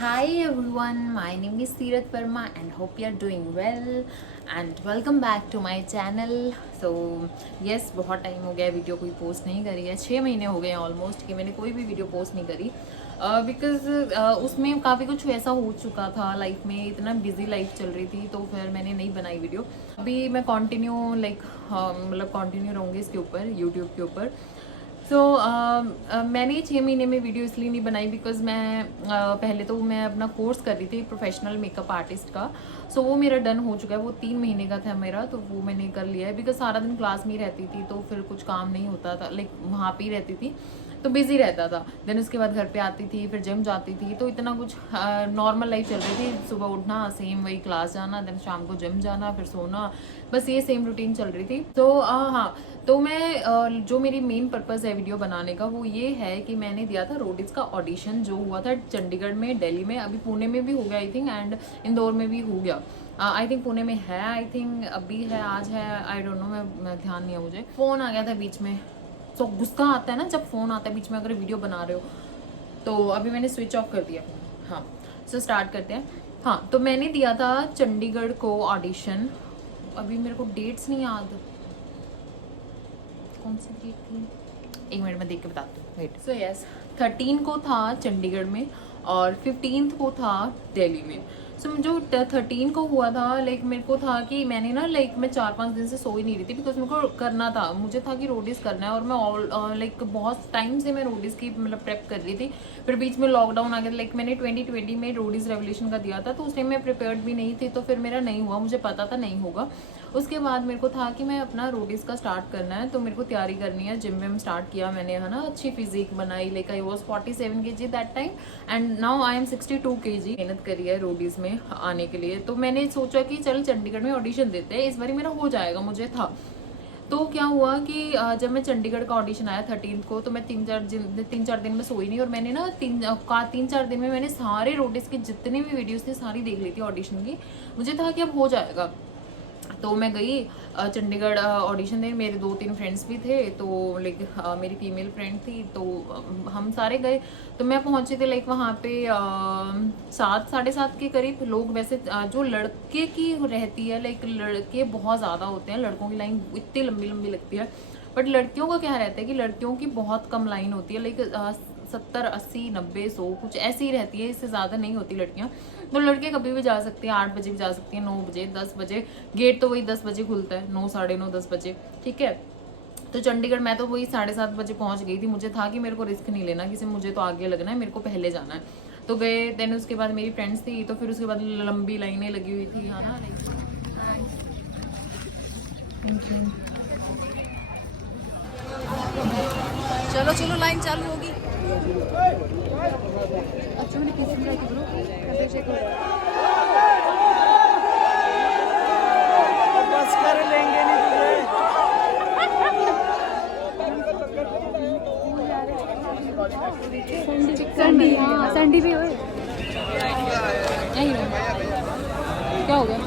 Hi everyone, my name is Seerat Verma and hope you are doing well and welcome back to my channel. So yes, बहुत time हो गया video कोई post नहीं करी है, 6 महीने हो गए हैं ऑलमोस्ट कि मैंने कोई भी वीडियो पोस्ट नहीं करी बिकॉज उसमें काफ़ी कुछ ऐसा हो चुका था लाइफ में, इतना बिजी लाइफ चल रही थी तो फिर मैंने नहीं बनाई वीडियो। अभी मैं कंटिन्यू मतलब कंटिन्यू रहूँगी इसके ऊपर, यूट्यूब के ऊपर। मैंने 6 महीने में वीडियो इसलिए नहीं बनाई बिकॉज मैं पहले तो मैं अपना कोर्स कर रही थी प्रोफेशनल मेकअप आर्टिस्ट का। वो मेरा डन हो चुका है, वो 3 महीने का था मेरा, तो वो मैंने कर लिया है बिकॉज सारा दिन क्लास में ही रहती थी तो फिर कुछ काम नहीं होता था, वहाँ पे ही रहती थी तो बिजी रहता था। देन उसके बाद घर पे आती थी, फिर जिम जाती थी, तो इतना कुछ नॉर्मल लाइफ चल रही थी। सुबह उठना, सेम वही क्लास जाना, देन शाम को जिम जाना, फिर सोना, बस ये सेम रूटीन चल रही थी। हाँ, तो मैं जो मेरी मेन पर्पज़ है वीडियो बनाने का वो ये है कि मैंने दिया था रोडिस का ऑडिशन जो हुआ था चंडीगढ़ में, दिल्ली में, अभी पुणे में भी हो गया आई थिंक, एंड इंदौर में भी हो गया। आई थिंक पुणे में है, आई थिंक अभी है, आज है, आई डोंट नो, मैं ध्यान नहीं है मुझे। फ़ोन आ गया था बीच में, तो गुस्सा आता है ना जब फ़ोन आता है बीच में अगर वीडियो बना रहे हो। तो अभी मैंने स्विच ऑफ कर दिया फ़ोन। हाँ, स्टार्ट करते हैं। हाँ, तो मैंने दिया था चंडीगढ़ को ऑडिशन, अभी मेरे को डेट्स नहीं याद, कौन सी डेट थी, एक मिनट में देख के बताती हूँ, वेट। सो यस, 13 को था चंडीगढ़ में और 15 को था दिल्ली में। जो 13 को हुआ था, मेरे को था कि मैंने ना मैं 4-5 दिन से सो ही नहीं रही थी बिकॉज मेरे को करना था, मुझे था कि रोडीज करना है और मैं बहुत टाइम से मैं रोडीज की मतलब प्रेप कर रही थी। फिर बीच में लॉकडाउन आ गया, मैंने 2020 में रोडीज रेवोल्यूशन का दिया था तो उस टाइम मैं प्रिपेयर्ड भी नहीं थी, तो फिर मेरा नहीं हुआ, मुझे पता था नहीं होगा। उसके बाद मेरे को था कि मैं अपना रोडीज का स्टार्ट करना है, तो मेरे को तैयारी करनी है, जिम में स्टार्ट किया मैंने, है ना, अच्छी फिजिक बनाई, I was 47 kg that time and now I am 62 kg। मेहनत करी है रोडीज में आने के लिए, तो मैंने सोचा कि चल चंडीगढ़ में ऑडिशन देते हैं, इस बार मेरा हो जाएगा, मुझे था। तो क्या हुआ कि जब मैं चंडीगढ़ का ऑडिशन आया 13 को, तो मैं 3-4 दिन में सोई नहीं और मैंने ना 3-4 दिन में मैंने सारे रोडीज के जितने भी वीडियोस थे सारी देख ली थी ऑडिशन की। मुझे था कि अब हो जाएगा, तो मैं गई चंडीगढ़ ऑडिशन देने। मेरे 2-3 फ्रेंड्स भी थे, तो मेरी फीमेल फ्रेंड थी, तो हम सारे गए। तो मैं पहुंची थी वहाँ पे 7-7:30 के करीब। लोग वैसे जो लड़के की रहती है, लड़के बहुत ज़्यादा होते हैं, लड़कों की लाइन इतनी लंबी लंबी लगती है, बट लड़कियों का क्या रहता है कि लड़कियों की बहुत कम लाइन होती है, 70-80-90-100 कुछ ऐसी ही रहती है, इससे ज़्यादा नहीं होती लड़कियाँ। तो लड़के कभी भी जा सकते हैं, 8 बजे भी जा सकते हैं, 9 बजे, 10 बजे, गेट तो वही 10 बजे खुलता है, 9, 9:30, 10 बजे, ठीक है। तो चंडीगढ़ मैं तो वही 7:30 बजे पहुंच गई थी। मुझे था कि मेरे को रिस्क नहीं लेना किसी, मुझे तो आगे लगना है, मेरे को पहले जाना है। तो गए, देन उसके बाद मेरी फ्रेंड्स थी, तो फिर उसके बाद लंबी लाइनें लगी हुई थी, है ना, चलो चलो लाइन चालू होगी। अच्छा मैंने किसी बस कर लेंगे नहीं तुझे। संडी, हाँ संडी भी हुए, क्या हो गया,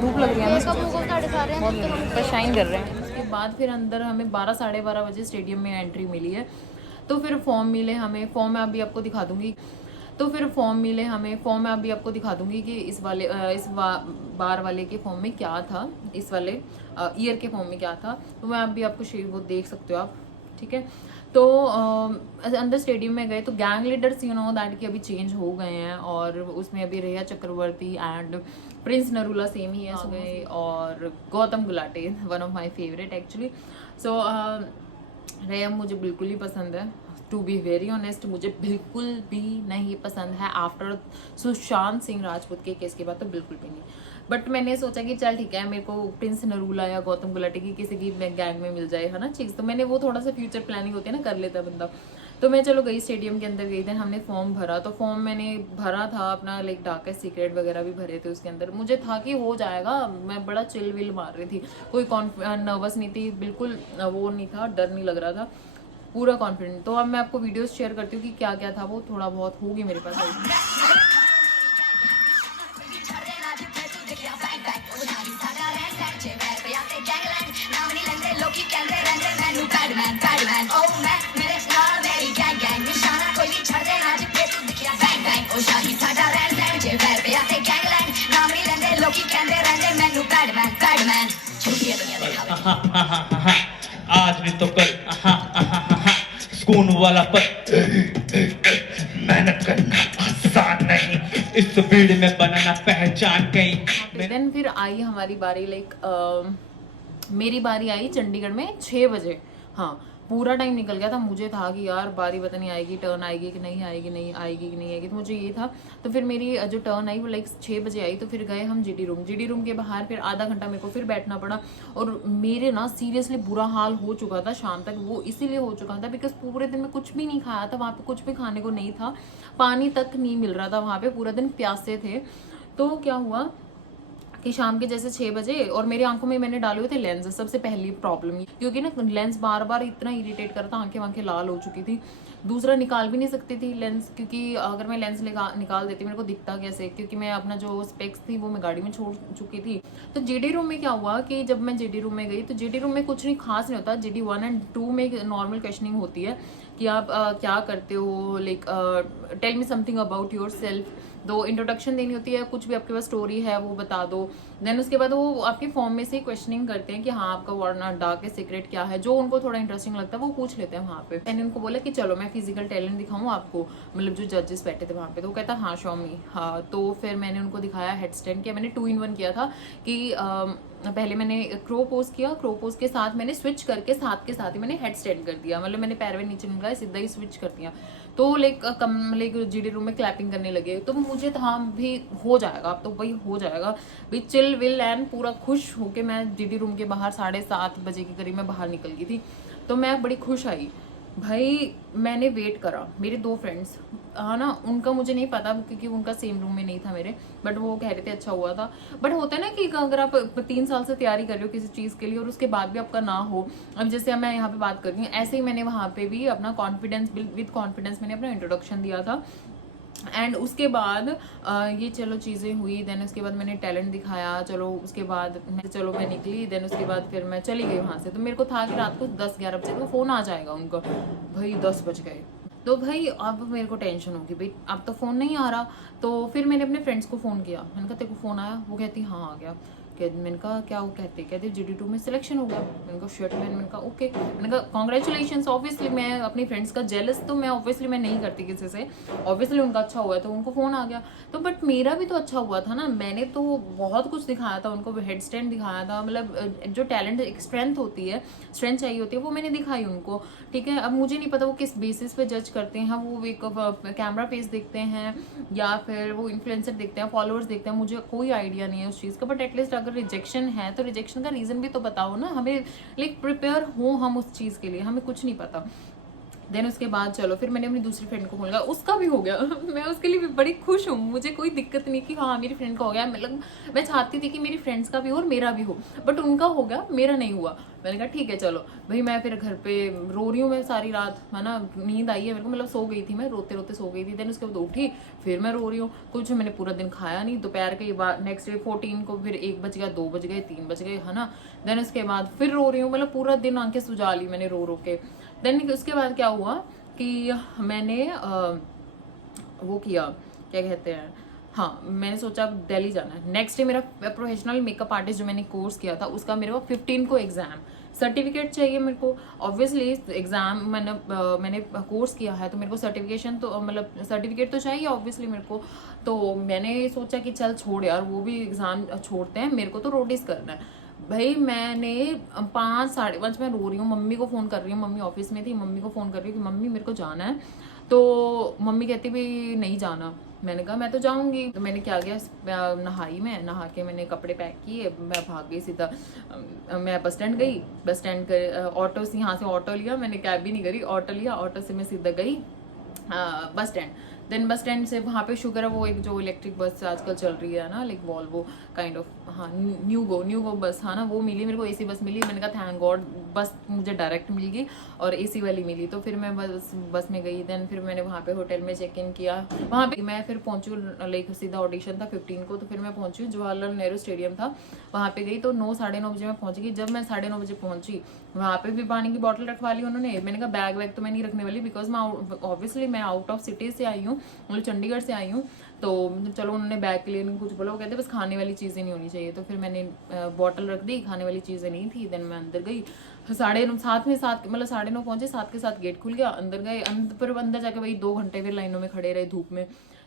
भूख लग रही है, परेशान कर रहे हैं। उसके बाद फिर अंदर हमें 12-12:30 बजे स्टेडियम में एंट्री मिली है। तो फिर फॉर्म मिले हमें, फॉर्म मैं अभी आपको दिखा दूंगी। फॉर्म मैं अभी आपको दिखा दूंगी कि बार वाले के फॉर्म में क्या था, इस वाले ईयर के फॉर्म में क्या था, तो मैं अभी आपको वो देख सकते हो आप, ठीक है। तो अंदर स्टेडियम में गए तो gang leaders you know that कि अभी चेंज हो गए हैं, और उसमें अभी रेया चक्रवर्ती एंड प्रिंस नरूला सेम ही है गए, और Gautam Gulati, one of my favourite actually. रेया मुझे बिल्कुल ही पसंद है, टू बी वेरी ऑनेस्ट, मुझे बिल्कुल भी नहीं पसंद है। आफ्टर सुशांत सिंह राजपूत के केस के बाद तो बिल्कुल भी नहीं, बट मैंने सोचा कि चल ठीक है, मेरे को प्रिंस नरूला या गौतम गुलाटी की किसी की गैंग में मिल जाए, है ना चीज़, तो मैंने वो थोड़ा सा फ्यूचर प्लानिंग होती है ना, कर लेता है बंदा। तो मैं चलो गई, स्टेडियम के अंदर गई थी, हमने फॉर्म भरा, तो फॉर्म मैंने भरा था अपना, डार्केस्ट सीक्रेट वगैरह भी भरे थे उसके अंदर। मुझे था कि हो जाएगा, मैं बड़ा चिल विल मार रही थी, कोई नर्वस नहीं थी, बिल्कुल वो नहीं था, डर नहीं लग रहा था, पूरा कॉन्फिडेंट। तो अब मैं आपको वीडियोस शेयर करती हूँ कि क्या क्या था, वो थोड़ा बहुत होगी मेरे पास। शाही साडा रहन सहन जे वैर पे आते गैंगलैंड नाम नहीं लेंदे लोकी कहंदे रहंदे मैनू बैडमैन छुट्टी है दुनिया दिखावे आज नहीं तो कल सुकून वाला पर मेहनत करना आसान नहीं, इस भीड़ में बनाना पहचान कहीं। देन फिर आई हमारी बारी मेरी बारी आई चंडीगढ़ में 6 बजे। हाँ, पूरा टाइम निकल गया था। मुझे था कि यार बारी पता नहीं आएगी, टर्न आएगी कि नहीं आएगी, नहीं आएगी कि नहीं आएगी, तो मुझे ये था। तो फिर मेरी जो टर्न आई वो 6 बजे आई। तो फिर गए हम जीडी रूम के बाहर, फिर आधा घंटा मेरे को फिर बैठना पड़ा। और मेरे ना सीरियसली बुरा हाल हो चुका था शाम तक। वो इसीलिए हो चुका था बिकॉज पूरे दिन में कुछ भी नहीं खाया था, वहाँ पे कुछ भी खाने को नहीं था, पानी तक नहीं मिल रहा था वहाँ पे, पूरा दिन प्यासे थे। तो क्या हुआ कि शाम के जैसे 6 बजे, और मेरी आंखों में मैंने डाले हुए थे लेंस, सबसे पहली प्रॉब्लम, क्योंकि ना लेंस बार बार इतना इरिटेट करता, आंखें लाल हो चुकी थी। दूसरा निकाल भी नहीं सकती थी लेंस, क्योंकि अगर मैं लेंस निकाल देती मेरे को दिखता कैसे, क्योंकि मैं अपना जो स्पेक्स थी वो मैं गाड़ी में छोड़ चुकी थी। तो जीडी रूम में क्या हुआ कि जब मैं जीडी रूम में गई तो जीडी रूम में कुछ नहीं खास नहीं होता। जीडी 1 और 2 में नॉर्मल क्वेश्चनिंग होती है कि आप क्या करते हो, like tell me something about yourself, दो इंट्रोडक्शन देनी होती है, कुछ भी आपके पास स्टोरी है वो बता दो। देन उसके बाद वो आपके फॉर्म में से क्वेश्चनिंग करते हैं कि हाँ आपका डार्क सीक्रेट क्या है, जो उनको थोड़ा इंटरेस्टिंग लगता है वो पूछ लेते हैं वहाँ पे। मैंने उनको बोला कि चलो मैं फिजिकल टैलेंट दिखाऊँ आपको, मतलब जो जजेस बैठे थे वहाँ पे। तो वो कहता हाँ शॉमी। हाँ, तो फिर मैंने उनको दिखाया हेड स्टैंड किया। मैंने 2 in 1 किया था कि पहले मैंने क्रो पोज किया, क्रो पोज के साथ मैंने स्विच करके साथ के साथ ही मैंने हेड स्टैंड कर दिया, मतलब मैंने पैर में नीचे नहीं लगाया, सीधा ही स्विच कर दिया। तो लाइक जीडी रूम में क्लैपिंग करने लगे। तो मुझे था भी हो जाएगा, अब तो भाई हो जाएगा भाई, चिल विल एंड पूरा खुश होके मैं जीडी रूम के बाहर 7:30 बजे के करीब मैं बाहर निकल गई थी। तो मैं बड़ी खुश आई भाई। मैंने वेट करा, मेरे 2 फ्रेंड्स हाँ ना, उनका मुझे नहीं पता क्योंकि उनका सेम रूम में नहीं था मेरे, बट वो कह रहे थे अच्छा हुआ था। बट होता है ना कि अगर आप 3 साल से तैयारी कर रहे हो किसी चीज़ के लिए और उसके बाद भी आपका ना हो, अब जैसे मैं यहाँ पे बात कर रही हूँ, ऐसे ही मैंने वहाँ पे भी अपना कॉन्फिडेंस विद कॉन्फिडेंस मैंने अपना इंट्रोडक्शन दिया था। एंड उसके बाद ये चलो चीज़ें हुई। देन उसके बाद मैंने टैलेंट दिखाया, चलो उसके बाद मैं निकली। देन उसके बाद फिर मैं चली गई वहाँ से। तो मेरे को था कि रात को 10-11 बजे तो फ़ोन आ जाएगा उनका। भाई 10 बज गए। तो भाई अब मेरे को टेंशन होगी भाई, अब तो फ़ोन नहीं आ रहा। तो फिर मैंने अपने फ्रेंड्स को फ़ोन किया, मैंने कहा तेरे को फ़ोन आया? वो कहती हाँ आ गया। मैंने कहा क्या? वो कहते जीडी 2 में सिलेक्शन हो गया। मैंने कहा शिट मैंने कहा ओके। मैंने कहा कॉन्ग्रेचुलेशन। ऑब्वियसली मैं अपनी फ्रेंड्स का जेलस तो मैं ऑब्वियसली मैं नहीं करती किसी से, ऑब्वियसली उनका अच्छा हुआ तो उनको फ़ोन आ गया। तो बट मेरा भी तो अच्छा हुआ था ना, मैंने तो बहुत कुछ दिखाया था उनको, हेड स्टैंड दिखाया था, मतलब जो टैलेंट एक स्ट्रेंथ होती है, स्ट्रेंथ चाहिए होती है वो मैंने दिखाई उनको। ठीक है, अब मुझे नहीं पता वो किस बेसिस पे जज करते हैं, वो एक कैमरा फेस देखते हैं या फिर वो इन्फ्लुएंसर देखते हैं, फॉलोअर्स देखते हैं, मुझे कोई आइडिया नहीं है उस चीज़ का। बट एटलीस्ट अगर रिजेक्शन है तो रिजेक्शन का रीज़न भी तो बताओ ना हमें, लाइक प्रिपेयर हो हम उस चीज़ के लिए, हमें कुछ नहीं पता। देन उसके बाद चलो फिर मैंने अपनी दूसरी फ्रेंड को बोला, उसका भी हो गया। मैं उसके लिए भी बड़ी खुश हूँ, मुझे कोई दिक्कत नहीं कि हाँ मेरी फ्रेंड का हो गया। मतलब मैं चाहती थी कि मेरी फ्रेंड्स का भी हो और मेरा भी हो, बट उनका हो गया मेरा नहीं हुआ। मैंने कहा ठीक है चलो भाई। मैं फिर घर पे रो रही हूँ, मैं सारी रात, है ना, नींद आई है मेरे को, मतलब सो गई थी मैं, रोते रोते सो गई थी। देन उसके बाद उठी, फिर मैं रो रही हूँ, कुछ मैंने पूरा दिन खाया नहीं। दोपहर के बाद नेक्स्ट डे 14 को फिर 1 बज गया, 2 बज गए, 3 बज गए, है ना। देन उसके बाद फिर रो रही हूँ, मतलब पूरा दिन आंखें सुझा ली मैंने रो रो के। देन उसके बाद क्या हुआ कि मैंने वो किया, क्या कहते हैं, हाँ मैंने सोचा अब दिल्ली जाना है। नेक्स्ट डे मेरा प्रोफेशनल मेकअप आर्टिस्ट जो मैंने कोर्स किया था उसका मेरे को 15 को एग्जाम, सर्टिफिकेट चाहिए मेरे को। ऑब्वियसली एग्जाम मैंने कोर्स किया है तो मेरे को सर्टिफिकेशन तो मतलब सर्टिफिकेट तो चाहिए ऑब्वियसली मेरे को। तो मैंने सोचा कि चल छोड़ यार, वो भी एग्जाम छोड़ते हैं, मेरे को तो रोटीज करना है। भाई मैंने 5 साढ़े 5 मैं रो रही हूँ, मम्मी को फ़ोन कर रही हूँ, मम्मी ऑफिस में थी, मम्मी को फ़ोन कर रही हूँ कि मम्मी मेरे को जाना है। तो मम्मी कहती भाई नहीं जाना। मैंने कहा मैं तो जाऊंगी। तो मैंने क्या किया, नहाई, मैं नहा के मैंने कपड़े पैक किए, मैं भाग गई सीधा। मैं बस स्टैंड गई, बस स्टैंड कर ऑटो से, यहाँ से ऑटो लिया मैंने, कैब भी नहीं करी, ऑटो लिया, ऑटो से मैं सीधा गई bus stand. Then bus stand से वहाँ पे शुगर है वो एक जो इलेक्ट्रिक बस आजकल चल रही है ना, लाइक वॉल्वो काइंड ऑफ, हाँ न्यूगो बस, हाँ ना, वो मिली मेरे को, एसी बस मिली। मैंने कहा थैंक गॉड बस मुझे डायरेक्ट मिल गई और एसी वाली मिली। तो फिर मैं बस में गई। देन फिर मैंने वहाँ पे होटल में चेक इन किया। वहाँ पे मैं फिर पहुँची, लाइक सीधा ऑडिशन था 15 को। तो फिर मैं पहुँची, जवाहरलाल नेहरू स्टेडियम था, वहाँ पे गई। तो 9 साढ़े 9 बजे मैं पहुँच गई। जब मैं 9:30 बजे पहुँची, वहाँ पे भी पानी की बॉटल रखवा ली उन्होंने। मैंने कहा बैग वैग तो मैं नहीं रखने वाली, बिकॉज मैं ऑब्वियसली मैं आउट ऑफ सिटी से आई हूँ, मतलब चंडीगढ़ से आई हूँ, तो चलो उन्होंने बैग के लिए नहीं कुछ बोला, वो कहते बस खाने वाली चीज़ें नहीं होनी चाहिए, तो फिर मैंने बॉटल रख दी, खाने वाली चीज़ें नहीं थी। देन मैं अंदर गई, 9:30 मतलब 9:30 पहुँचे, 7 के साथ गेट खुल गया, अंदर गए, अंदर जाके वही 2 घंटे फिर लाइनों में खड़े रहे धूप में।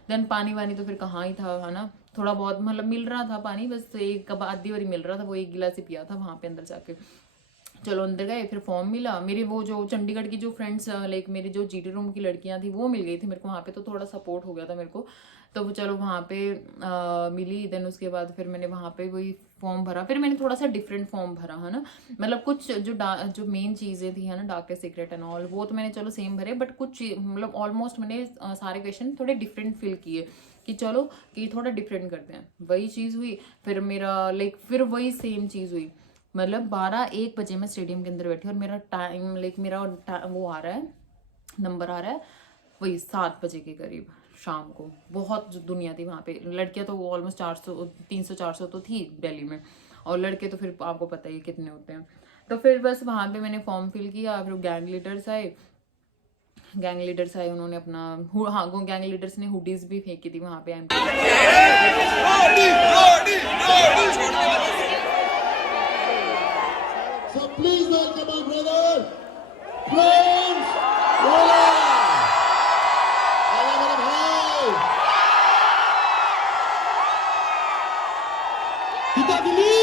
देन पानी वानी तो फिर कहाँ ही था, है ना, थोड़ा बहुत मतलब मिल रहा था पानी, बस एक कब आधी बारी मिल रहा था, वो 1 गिलास ही पिया था वहाँ पे अंदर जाके। चलो अंदर गए, फिर फॉर्म मिला, मेरी वो जो चंडीगढ़ की जो फ्रेंड्स लाइक मेरी जो जीटी रूम की लड़कियां थी वो मिल गई थी मेरे को वहाँ पे, तो थोड़ा सपोर्ट हो गया था मेरे को, तो वो चलो वहाँ पे मिली। देन उसके बाद फिर मैंने वहाँ पे वही फॉर्म भरा, फिर मैंने थोड़ा सा डिफरेंट फॉर्म भरा, है ना, मतलब कुछ जो मेन चीज़ें थी, है ना, डार्क सीक्रेट एंड ऑल, वो तो मैंने चलो सेम भरे, बट कुछ मतलब ऑलमोस्ट मैंने सारे क्वेश्चन थोड़े डिफरेंट फिल किए कि चलो कि थोड़ा डिफरेंट करते हैं। वही चीज़ हुई, फिर मेरा लाइक फिर वही सेम चीज़ हुई, मतलब 12-1 बजे मैं स्टेडियम के अंदर बैठी और मेरा टाइम लाइक मेरा वो आ रहा है, नंबर आ रहा है वही 7 बजे के करीब शाम को। बहुत जो दुनिया थी वहाँ पे, लड़कियाँ तो ऑलमोस्ट 300-400 तो थी दिल्ली में, और लड़के तो फिर आपको पता ही कितने होते हैं। तो फिर बस वहाँ पे मैंने फॉर्म फिल किया, फिर गैंग लीडर्स आए, उन्होंने अपना गैंग लीडर्स ने हुडीज भी फेंकी थी वहाँ पे। So please welcome our brother, Prince Ola. आला मेरा भाई। कितना दिल्ली?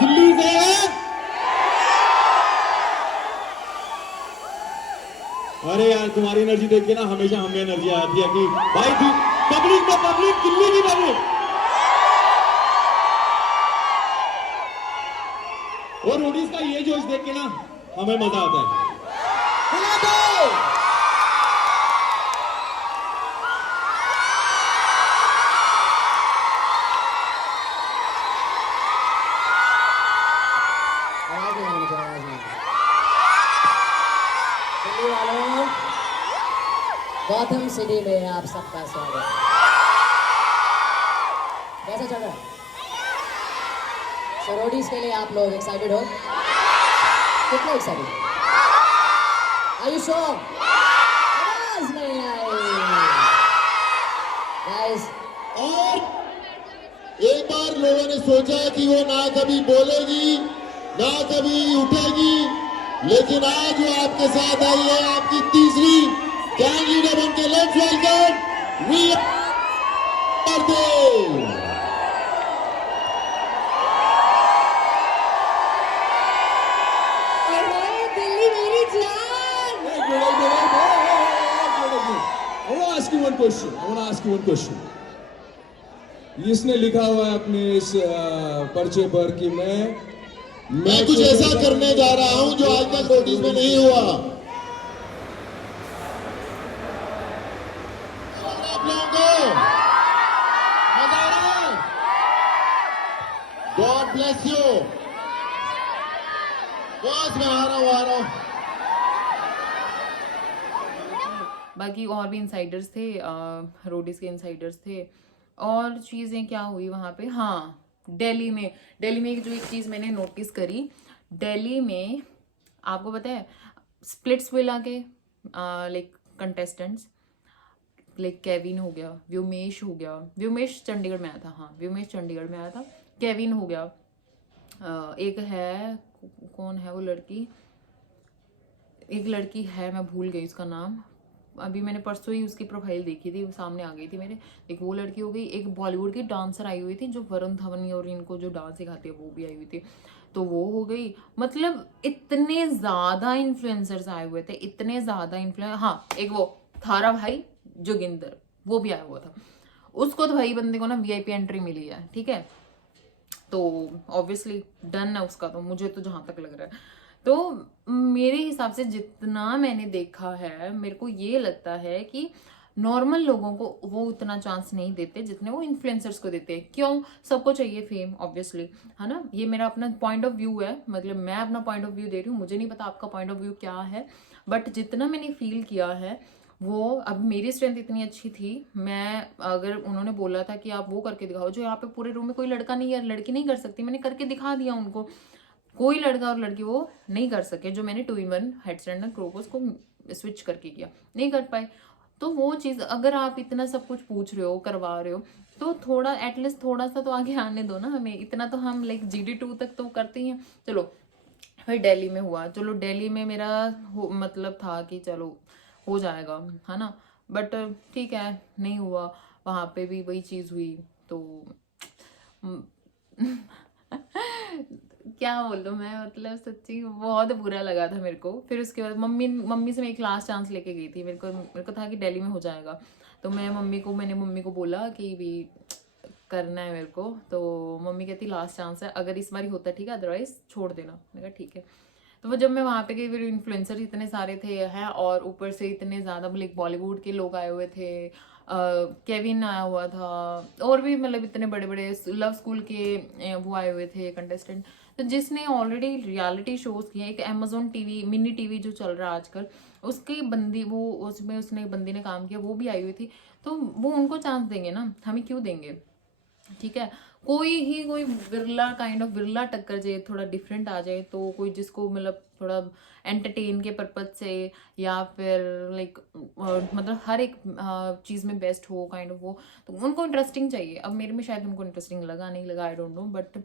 दिल्ली से है? अरे यार तुम्हारी एनर्जी देख के ना हमेशा हमें एनर्जी आती है कि भाई पब्लिक दिल्ली की पब्लिक, और रोडीज का ये जोश देख के ना हमें मजा आता है। दिल्ली वालों, गौतम सिटी में आप सबका स्वागत। कैसा चल रहा है? सरोडीज के लिए आप लोग एक्साइटेड हो? कितने एक्साइटेड? Are you sure? आवाज नहीं आई। Guys, और एक बार लोगों ने सोचा कि वो ना कभी बोलेगी ना कभी उठेगी, लेकिन आज वो आपके साथ आई है, आपकी तीसरी गैंग लीडर बनके। लेट्स वेलकम वी दिल्ली मेरी जान। I want to ask you one question. इसने लिखा हुआ है अपने इस पर्चे पर कि मैं कुछ ऐसा करने जा रहा हूं जो आज तक रोडीज में नहीं हुआ। आप लोगों को मजा आ रहा है? God bless you. बस मैं आ रहा हूं। बाकी और भी इंसाइडर्स थे, रोडीज के इंसाइडर्स थे, और चीज़ें क्या हुई वहाँ पे। हाँ, दिल्ली में जो एक चीज़ मैंने नोटिस करी, दिल्ली में आपको पता है स्प्लिट्स विला के लाइक कंटेस्टेंट्स, लाइक केविन हो गया, व्योमेश चंडीगढ़ में आया था, हाँ व्योमेश चंडीगढ़ में आया था, केविन हो गया, एक है, कौन है वो लड़की, एक लड़की है, मैं भूल गई उसका नाम, अभी मैंने परसों ही उसकी प्रोफाइल देखी थी, वो सामने आ गई थी मेरे, एक वो लड़की हो गई, एक बॉलीवुड की डांसर आई हुई थी जो वरुण धवन और इनको जो डांस सिखाती है वो भी आई हुई थी, तो वो हो गई। मतलब इतने ज़्यादा इन्फ्लुएंसर्स आए हुए थे, इतने ज़्यादा हाँ एक वो थारा भाई जोगिंदर, वो भी आया हुआ था, उसको तो भाई बंदे को ना VIP एंट्री मिली है, ठीक है, तो ऑब्वियसली डन है उसका, तो मुझे तो जहाँ तक लग रहा है, तो मेरे हिसाब से जितना मैंने देखा है, मेरे को ये लगता है कि नॉर्मल लोगों को वो उतना चांस नहीं देते जितने वो इन्फ्लुएंसर्स को देते हैं। क्यों? सबको चाहिए फेम ऑब्वियसली, है ना। ये मेरा अपना पॉइंट ऑफ व्यू है, मतलब मैं अपना पॉइंट ऑफ व्यू दे रही हूँ, मुझे नहीं पता आपका पॉइंट ऑफ व्यू क्या है, बट जितना मैंने फील किया है वो, अब मेरी स्ट्रेंथ इतनी अच्छी थी, मैं अगर उन्होंने बोला था कि आप वो करके दिखाओ, जो यहाँ पे पूरे रूम में कोई लड़का नहीं है, लड़की नहीं कर सकती, मैंने करके दिखा दिया उनको। कोई लड़का और लड़की वो नहीं कर सके जो मैंने 2-in-1 हेडसेट एंड क्रोकोस को स्विच करके किया, नहीं कर पाए। तो वो चीज़, अगर आप इतना सब कुछ पूछ रहे हो, करवा रहे हो, तो थोड़ा एटलीस्ट थोड़ा सा तो आगे आने दो ना हमें। इतना तो हम लाइक GD2 तक तो करते ही हैं। चलो फिर दिल्ली में हुआ, चलो दिल्ली में मेरा मतलब था कि चलो हो जाएगा, है ना, बट ठीक है नहीं हुआ। वहाँ पे भी वही चीज़ हुई, तो क्या बोलूं मैं, मतलब सच्ची बहुत बुरा लगा था मेरे को। फिर उसके बाद मम्मी से मैं एक लास्ट चांस लेके गई थी, मेरे को था कि दिल्ली में हो जाएगा, तो मैंने मम्मी को बोला कि भी करना है मेरे को। तो मम्मी कहती लास्ट चांस है, अगर इस बार ही होता है ठीक है, अदरवाइज छोड़ देना। मैंने कहा ठीक है। तो वो जब मैं वहाँ पे गई, फिर इन्फ्लुएंसर इतने सारे थे हैं, और ऊपर से इतने ज़्यादा लाइक बॉलीवुड के लोग आए हुए थे, केविन आया हुआ था, और भी मतलब इतने बड़े बड़े लव स्कूल के वो आए हुए थे कंटेस्टेंट। तो जिसने ऑलरेडी रियलिटी शोज किए, एक Amazon TV मिनी टीवी जो चल रहा है आजकल, उसकी बंदी वो उसमें उसने बंदी ने काम किया, वो भी आई हुई थी। तो वो उनको चांस देंगे ना, हमें क्यों देंगे? ठीक है, कोई बिरला टक्कर जाए, थोड़ा डिफरेंट आ जाए, तो कोई जिसको मतलब थोड़ा एंटरटेन के पर्पज से, या फिर लाइक मतलब हर एक चीज़ में बेस्ट हो काइंड ऑफ वो, तो उनको इंटरेस्टिंग चाहिए। अब मेरे में शायद उनको इंटरेस्टिंग लगा नहीं लगा, आई डोंट नो, बट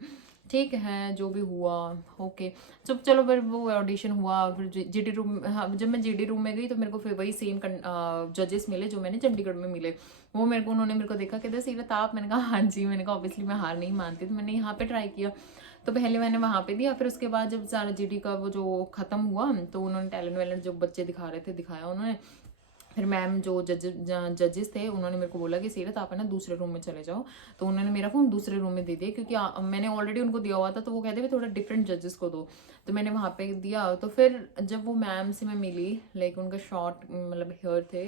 ठीक है जो भी हुआ ओके। जब चलो फिर वो ऑडिशन हुआ, फिर GD रूम, हाँ जब मैं GD रूम में गई तो मेरे को फिर वही सेम जजेस मिले जो मैंने चंडीगढ़ में मिले। वो उन्होंने मेरे को देखा, कहते सीरत आप, मैंने कहा हाँ जी। मैंने कहा ऑब्वियसली मैं हार नहीं मानती, तो मैंने यहाँ पे ट्राई किया। तो पहले मैंने वहाँ पे दिया, फिर उसके बाद जब सारा GD का वो जो खत्म हुआ, तो उन्होंने टैलेंट वैलेंट जो बच्चे दिखा रहे थे दिखाया उन्होंने। फिर मैम जो जजेस थे उन्होंने मेरे को बोला कि सीरत आप है ना दूसरे रूम में चले जाओ। तो उन्होंने मेरा फ़ोन दूसरे रूम में दे दिया, क्योंकि मैंने ऑलरेडी उनको दिया हुआ था, तो वो कहते थे थोड़ा डिफरेंट जजेस को दो, तो मैंने वहाँ पे दिया। तो फिर जब वो मैम से मैं मिली, लाइक उनका शॉर्ट मतलब हेयर थे,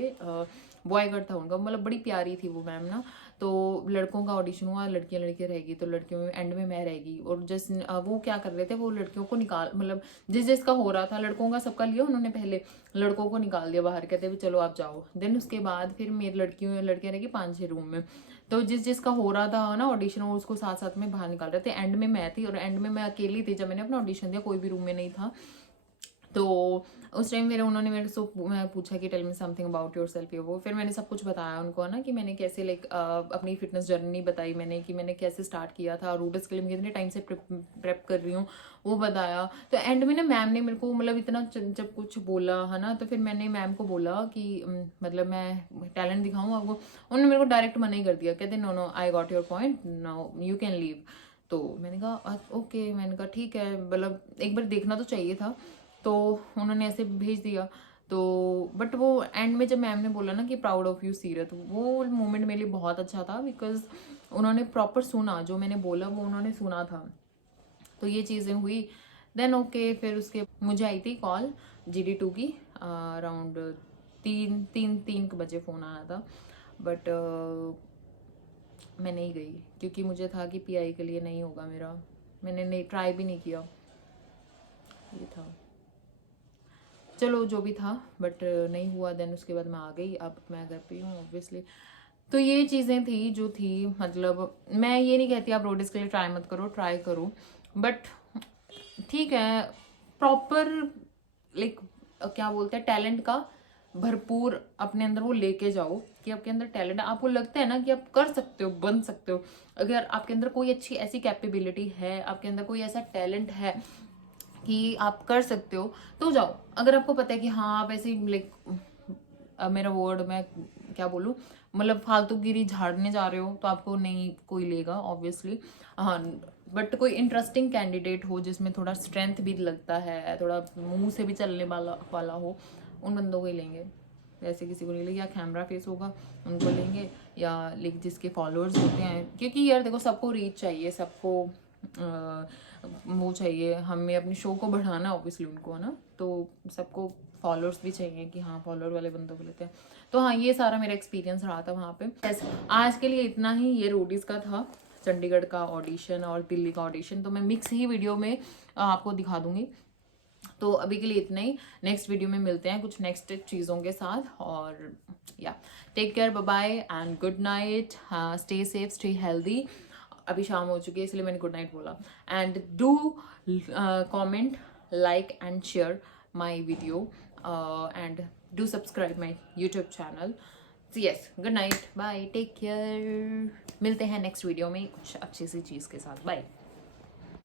बॉय कट था उनका, मतलब बड़ी प्यारी थी वो मैम ना। तो लड़कों का ऑडिशन हुआ, लड़कियां रहेगी, तो लड़कियों में एंड में मैं रहेगी। और जिस वो क्या कर रहे थे, वो लड़कियों को निकाल, मतलब जिसका हो रहा था, लड़कों का सबका लिया उन्होंने, पहले लड़कों को निकाल दिया बाहर, कहते भी चलो आप जाओ। देन उसके बाद फिर मेरी लड़कियां रहेगी 5-6 रूम में। तो जिसका हो रहा था ना ऑडिशन, वो उसको साथ साथ में बाहर निकाल रहे थे। एंड में मैं थी, और एंड में मैं अकेली थी जब मैंने अपना ऑडिशन दिया, कोई भी रूम में नहीं था। तो उस टाइम फिर उन्होंने मेरे से पूछा कि tell me something about yourself, वो फिर मैंने सब कुछ बताया उनको ना, कि मैंने कैसे लाइक अपनी फिटनेस जर्नी बताई मैंने, कि मैंने कैसे स्टार्ट किया था, रूट्स के लिए मैं कितने टाइम से प्रेप कर रही हूँ वो बताया। तो एंड में ना मैम ने मेरे को मतलब इतना जब कुछ बोला है ना, तो फिर मैंने मैम को बोला कि मतलब मैं टैलेंट दिखाऊँ आपको। उन्होंने मेरे को डायरेक्ट मना ही कर दिया, कहते no I got your point, now you can leave. तो मैंने कहा ओके, मैंने कहा ठीक है, मतलब एक बार देखना तो चाहिए था। तो उन्होंने ऐसे भेज दिया। तो बट वो एंड में जब मैम ने बोला ना कि प्राउड ऑफ यू सीरत, वो मोमेंट मेरे लिए बहुत अच्छा था, बिकॉज उन्होंने प्रॉपर सुना, जो मैंने बोला वो उन्होंने सुना था। तो ये चीज़ें हुई। देन ओके, फिर उसके मुझे आई थी कॉल GD2 की, अराउंड 3 बजे फ़ोन आया था, बट मैं नहीं गई, क्योंकि मुझे था कि PI के लिए नहीं होगा मेरा, मैंने नहीं ट्राई भी नहीं किया, ये था। चलो जो भी था, बट नहीं हुआ। देन उसके बाद मैं आ गई, अब मैं घर पे हूँ ऑब्वियसली। तो ये चीज़ें थी जो थी, मतलब मैं ये नहीं कहती आप रोडिस के लिए ट्राई मत करो, ट्राई करो, बट ठीक है प्रॉपर लाइक क्या बोलते हैं, टैलेंट का भरपूर अपने अंदर वो लेके जाओ, कि आपके अंदर टैलेंट है, आपको लगता है ना कि आप कर सकते हो, बन सकते हो। अगर आपके अंदर कोई अच्छी ऐसी कैपेबिलिटी है, आपके अंदर कोई ऐसा टैलेंट है कि आप कर सकते हो, तो जाओ। अगर आपको पता है कि हाँ आप ऐसे लाइक मेरा वर्ड मैं क्या बोलूँ, मतलब फालतूगिरी झाड़ने जा रहे हो, तो आपको नहीं कोई लेगा ऑब्वियसली। हाँ, बट कोई इंटरेस्टिंग कैंडिडेट हो जिसमें थोड़ा स्ट्रेंथ भी लगता है, थोड़ा मुंह से भी चलने वाला हो, उन बंदों को ही लेंगे। ऐसे किसी को नहीं लेंगे, या कैमरा फेस होगा उनको लेंगे, या लाइक जिसके फॉलोअर्स होते हैं, क्योंकि यार देखो सबको रीच चाहिए, सबको वो चाहिए, हमें अपने शो को बढ़ाना ऑब्वियसली उनको, है ना, तो सबको फॉलोअर्स भी चाहिए कि हाँ फॉलोअर वाले बंदों को लेते हैं। तो हाँ, ये सारा मेरा एक्सपीरियंस रहा था वहाँ पे। आज के लिए इतना ही। ये रोडीज़ का था चंडीगढ़ का ऑडिशन और दिल्ली का ऑडिशन, तो मैं मिक्स ही वीडियो में आपको दिखा दूंगी। तो अभी के लिए इतना ही। नेक्स्ट वीडियो में मिलते हैं कुछ नेक्स्ट चीज़ों के साथ। और या take care, bye bye and good night. Stay safe, stay healthy. अभी शाम हो चुकी है इसलिए मैंने गुड नाइट बोला। And do comment, like and share my video and do subscribe my YouTube channel. Yes, good night, bye, take care. मिलते हैं नेक्स्ट वीडियो में कुछ अच्छी सी चीज़ के साथ। बाय।